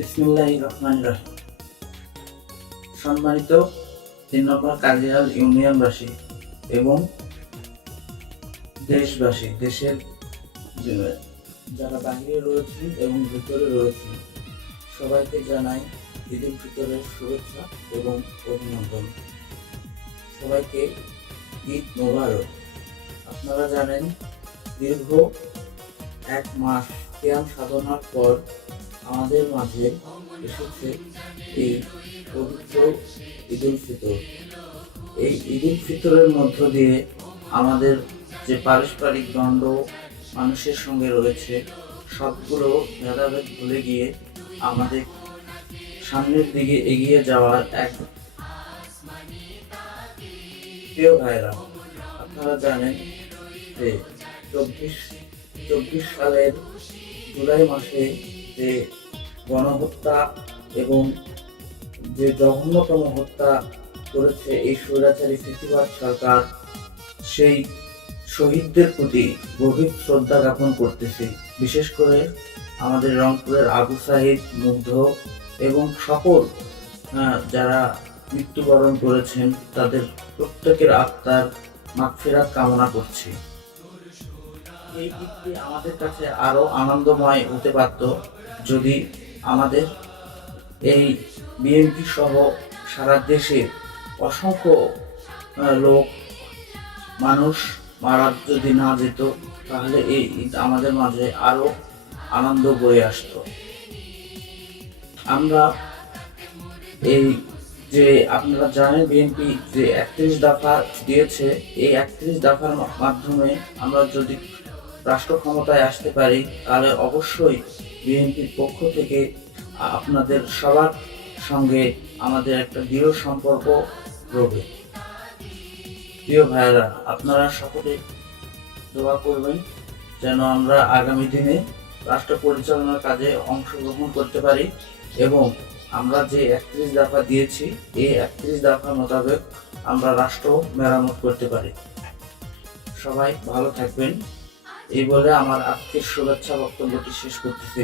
বিসমিল্লাহির রহমানির রহিম। সম্মানিত ৩ নম্বর কাজিরাল ইউনিয়নবাসী এবং দেশবাসী, দেশের যারা বাইরে রয়েছে এবং ভিতরে রয়েছে, সবাইকে জানাই ঈদ উল ফিতরের শুভেচ্ছা এবং অভিনন্দন। সবাইকে ঈদ মোবারক। আপনারা জানেন, দীর্ঘ ১ মাস কিয়াম সাধনার পর আমাদের মাঝে এসেছে এই পবিত্র ঈদ উল ফিতর। এই ঈদ উল ফিতরের মধ্য দিয়ে আমাদের যে পারস্পরিক দ্বন্দ্ব মানুষের সঙ্গে রয়েছে, সবগুলো ভেদাভেদ ভুলে গিয়ে আমাদের সামনের দিকে এগিয়ে যাওয়ার এক প্রিয় ভাইরা, আপনারা জানেন যে ২৪ সালের জুলাই মাসে যে গণহত্যা এবং যে জঘন্যতম হত্যা করেছে এই স্বৈরাচারী ফ্যাসিবাদ সরকার, সেই শহীদদের প্রতি গভীর শ্রদ্ধা জ্ঞাপন করতেছি। বিশেষ করে আমাদের রংপুরের আবু সাঈদ, মুগ্ধ এবং সকল যারা মৃত্যুবরণ করেছেন তাদের প্রত্যেকের আত্মার মাগফিরাত কামনা করছি। এই দিকটি আমাদের কাছে আরো আনন্দময় হতে পারত যদি আমাদের এই বিএনপি সহ সারা দেশে অসংখ্য মানুষ মারা যদি না যেত, তাহলে এই ঈদ আমাদের মাঝে আরো আনন্দ বয়ে আসতো। আমরা এই যে আপনারা জানেন, বিএনপি যে ৩১ দফা দিয়েছে, এই ৩১ দফার মাধ্যমে আমরা যদি রাষ্ট্র ক্ষমতায় আসতে পারি, তাহলে অবশ্যই বিএনপির পক্ষ থেকে আপনাদের সবার সঙ্গে আমাদের একটা দৃঢ় সম্পর্ক রবে। প্রিয় ভাইয়েরা, আপনারা সকলে দোয়া করবেন যেন আমরা আগামী দিনে রাষ্ট্র পরিচালনার কাজে অংশগ্রহণ করতে পারি এবং আমরা যে ৩১ দফা দিয়েছি, এই ৩১ দফা মোতাবেক আমরা রাষ্ট্র মেরামত করতে পারি। সবাই ভালো থাকবেন, এই বলে আমার আজকের শুভেচ্ছা বক্তব্যটি শেষ করতেছি।